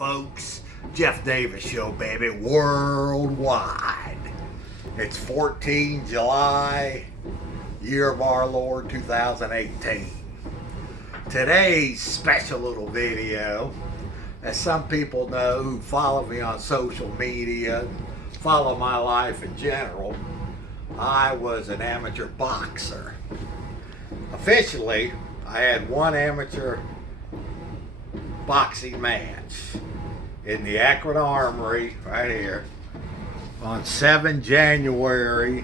folks. Jeff Davis Show, baby, worldwide. It's 14 July, year of our Lord 2018. Today's special little video, as some people know who follow me on social media, follow my life in general, I was an amateur boxer. Officially, I had one amateur boxing match in the Akron Armory right here on 7 January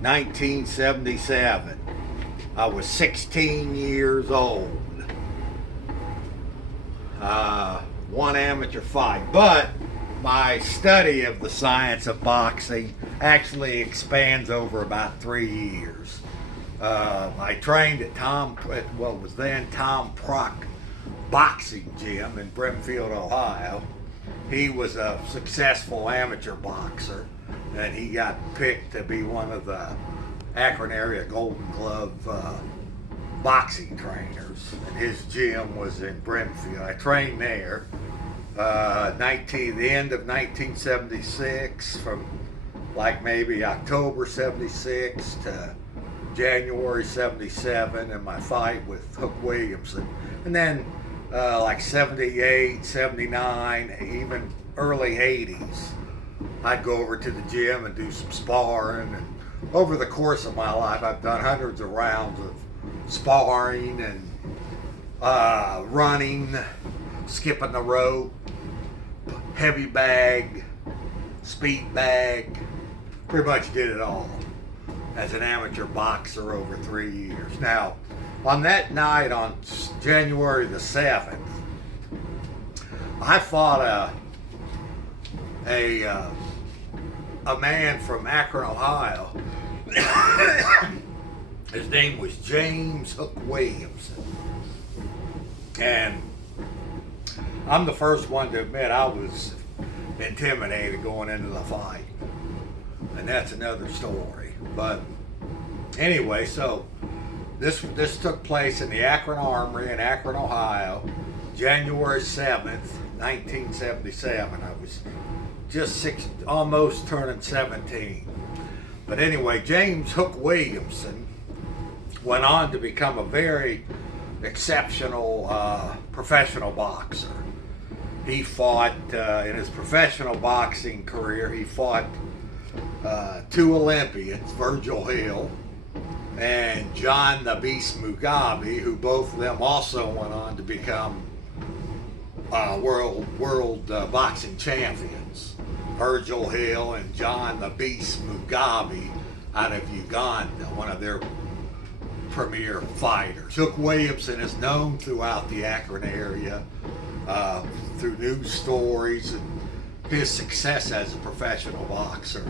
1977. I was 16 years old. One amateur fight, but my study of the science of boxing actually expands over about 3 years. I trained at what was then Tom Prock Boxing Gym in Brimfield, Ohio. He was a successful amateur boxer, and he got picked to be one of the Akron area Golden Glove boxing trainers, and his gym was in Brimfield. I trained there the end of 1976, from like maybe October 76 to January 77, and my fight with Hook Williamson. And then like 78, 79, even early 80s, I'd go over to the gym and do some sparring. And over the course of my life, I've done hundreds of rounds of sparring and running, skipping the rope, heavy bag, speed bag. Pretty much did it all as an amateur boxer over 3 years. Now, on that night, on January the 7th, I fought a man from Akron, Ohio. His name was James Hook Williamson. And I'm the first one to admit I was intimidated going into the fight. And that's another story. But anyway, so this took place in the Akron Armory in Akron, Ohio, January 7th, 1977. I was just almost turning 17. But anyway, James Hook Williamson went on to become a very exceptional professional boxer. He fought, in his professional boxing career, he fought two Olympians, Virgil Hill and John the Beast Mugabe, who both of them also went on to become world boxing champions. Virgil Hill and John the Beast Mugabe out of Uganda, one of their premier fighters. Hook Williamson is known throughout the Akron area through news stories and his success as a professional boxer.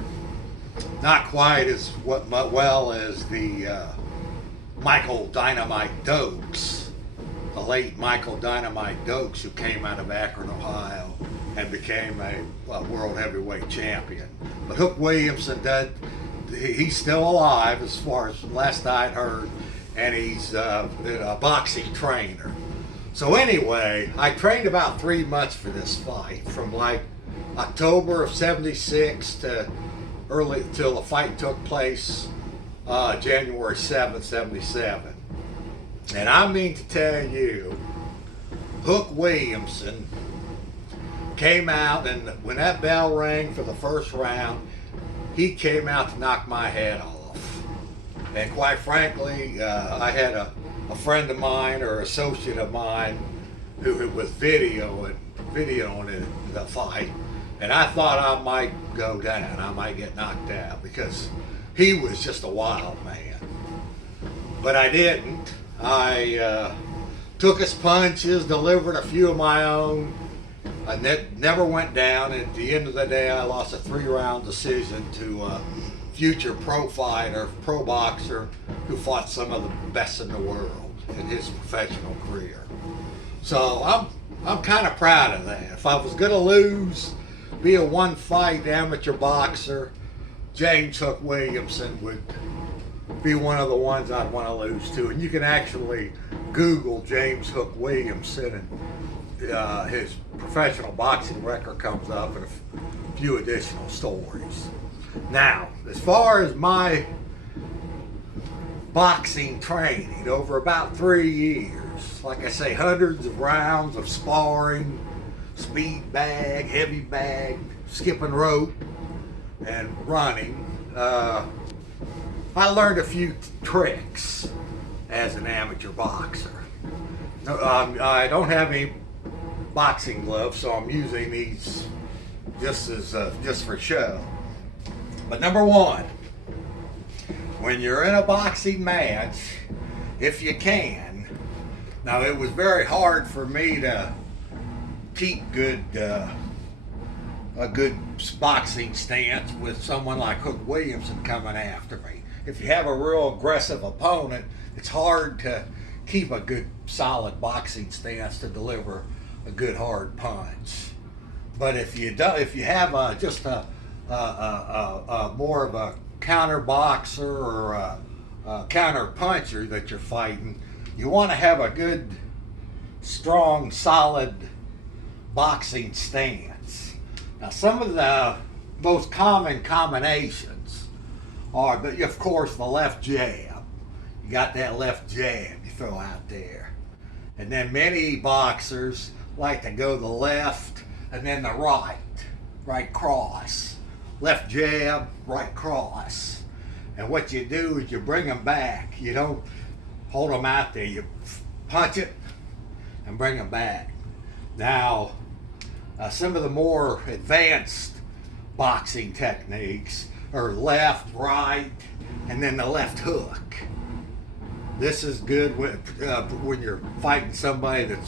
Not quite as well as the Michael Dynamite Dokes, the late Michael Dynamite Dokes, who came out of Akron, Ohio, and became a world heavyweight champion. But Hook Williamson he's still alive as far as last I'd heard, and he's a boxing trainer. So anyway, I trained about 3 months for this fight, from like October of 76 to early till the fight took place January 7th, 77. And I mean to tell you, Hook Williamson came out, and when that bell rang for the first round, he came out to knock my head off. And quite frankly, I had a friend of mine, or associate of mine, who was videoing the fight, and I thought I might go down, I might get knocked out, because he was just a wild man. But I didn't. I took his punches, delivered a few of my own. I never went down, and at the end of the day, I lost a 3-round decision to a future pro fighter, pro boxer, who fought some of the best in the world in his professional career. So I'm kind of proud of that. If I was going to lose, be a one-fight amateur boxer, James Hook Williamson would be one of the ones I'd want to lose to. And you can actually Google James Hook Williamson his professional boxing record comes up and a few additional stories. Now, as far as my boxing training over about 3 years, like I say, hundreds of rounds of sparring, speed bag, heavy bag, skipping rope, and running, I learned a few tricks as an amateur boxer. I don't have any boxing gloves, so I'm using these just for show. But number one, when you're in a boxing match, if you can, now it was very hard for me to keep a good boxing stance with someone like Hook Williamson coming after me. If you have a real aggressive opponent, it's hard to keep a good solid boxing stance to deliver a good hard punch. But if you have just a more of a counter boxer or a counter puncher that you're fighting, you want to have a good, strong, solid boxing stance. Now, some of the most common combinations are, of course, the left jab. You got that left jab you throw out there. And then many boxers like to go the left and then the right cross. Left jab, right cross. And what you do is you bring them back. You don't hold them out there. You punch it and bring them back. Now, some of the more advanced boxing techniques are left, right, and then the left hook. This is good when you're fighting somebody that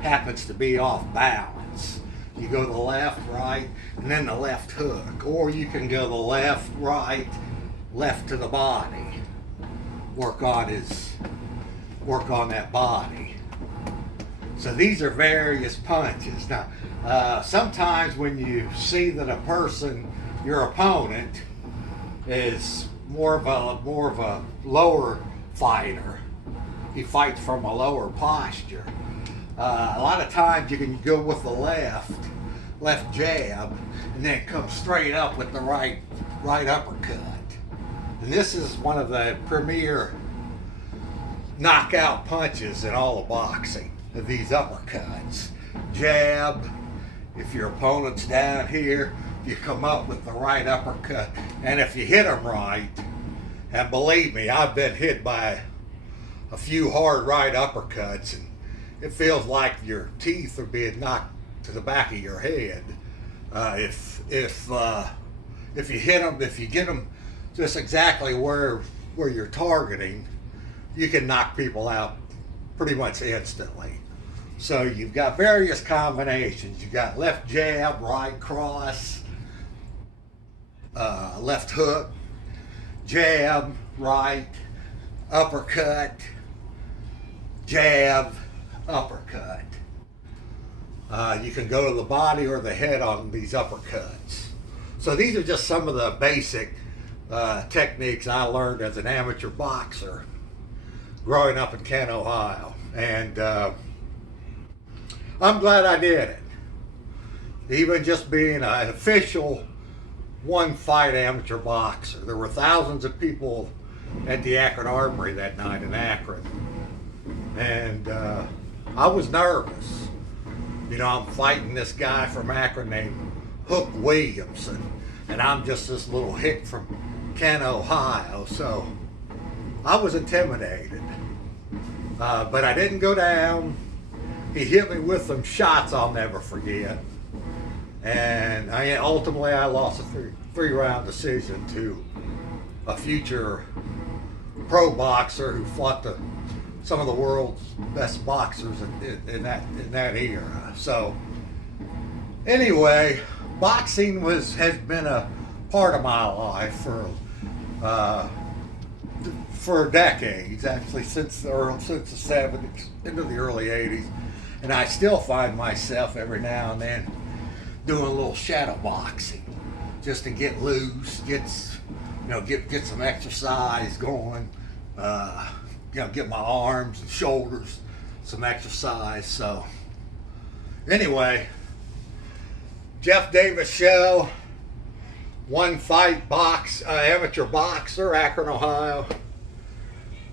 happens to be off balance. You go the left, right, and then the left hook. Or you can go the left, right, left to the body. Work on that body. So these are various punches. Now, sometimes when you see that a person, your opponent, is more of a lower fighter, he fights from a lower posture. A lot of times you can go with the left jab, and then come straight up with the right uppercut. And this is one of the premier knockout punches in all of boxing, these uppercuts. Jab, if your opponent's down here, you come up with the right uppercut. And if you hit them right, and believe me, I've been hit by a few hard right uppercuts, and it feels like your teeth are being knocked to the back of your head. If you hit them, if you get them just exactly where you're targeting, you can knock people out pretty much instantly. So you've got various combinations. You've got left jab, right cross, left hook, jab, right, uppercut, jab, uppercut. You can go to the body or the head on these uppercuts. So these are just some of the basic techniques I learned as an amateur boxer growing up in Akron, Ohio. And I'm glad I did it. Even just being an official one-fight amateur boxer. There were thousands of people at the Akron Armory that night in Akron. And I was nervous. You know, I'm fighting this guy from Akron named Hook Williamson, and I'm just this little hick from Akron, Ohio, so I was intimidated. But I didn't go down. He hit me with some shots I'll never forget. And ultimately I lost a three-round decision to a future pro boxer who fought some of the world's best boxers in that era. So anyway, boxing has been a part of my life for decades, actually since the 70s into the early 80s, and I still find myself every now and then doing a little shadow boxing just to get loose, get some exercise going. Get my arms and shoulders some exercise. So Anyway, Jeff Davis Show, one fight amateur boxer, Akron, Ohio.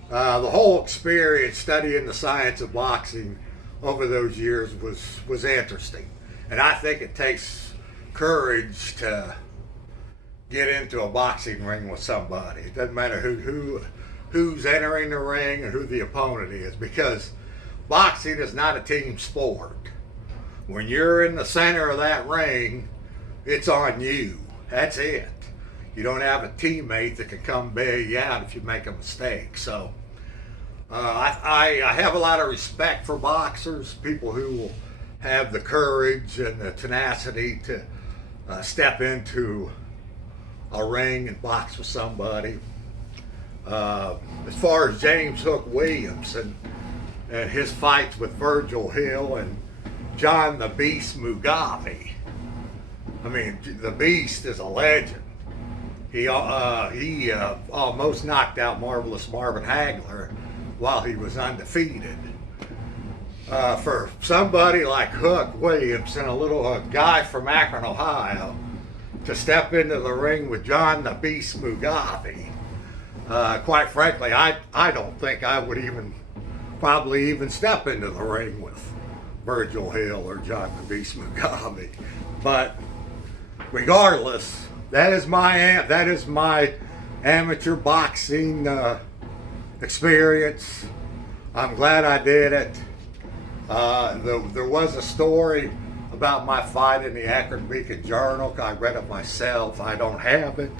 The whole experience studying the science of boxing over those years was interesting. And I think it takes courage to get into a boxing ring with somebody. It doesn't matter who's entering the ring and who the opponent is, because boxing is not a team sport. When you're in the center of that ring, it's on you. That's it. You don't have a teammate that can come bail you out if you make a mistake. So I have a lot of respect for boxers, people who will have the courage and the tenacity to step into a ring and box with somebody. As far as James Hook Williamson and his fights with Virgil Hill and John the Beast Mugabe, I mean, the Beast is a legend. He almost knocked out Marvelous Marvin Hagler while he was undefeated. For somebody like Hook Williamson, a guy from Akron, Ohio, to step into the ring with John the Beast Mugabe, quite frankly, I don't think I would probably even step into the ring with Virgil Hill or John the Beast Mugabe. But regardless, that is my amateur boxing experience. I'm glad I did it. There was a story about my fight in the Akron Beacon Journal. I read it myself. I don't have it.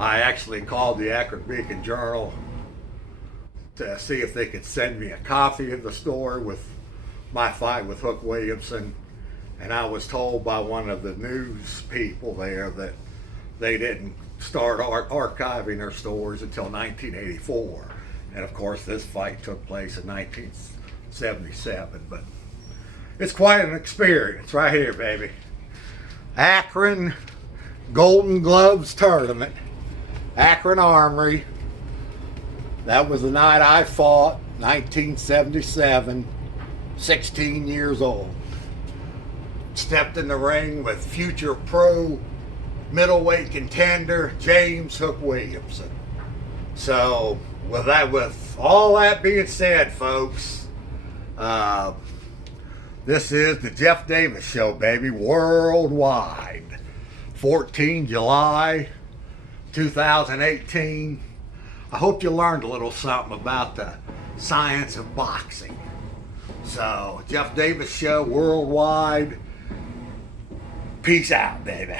I actually called the Akron Beacon Journal to see if they could send me a copy of the story with my fight with Hook Williamson, and I was told by one of the news people there that they didn't start archiving their stories until 1984. And of course this fight took place in 1977, but it's quite an experience right here, baby. Akron Golden Gloves Tournament, Akron Armory. That was the night I fought, 1977, 16 years old. Stepped in the ring with future pro middleweight contender James Hook Williamson. So with all that being said, folks, this is the Jeff Davis Show, baby, worldwide. 14 July 2018. I hope you learned a little something about the science of boxing. So, Jeff Davis Show worldwide. Peace out, baby.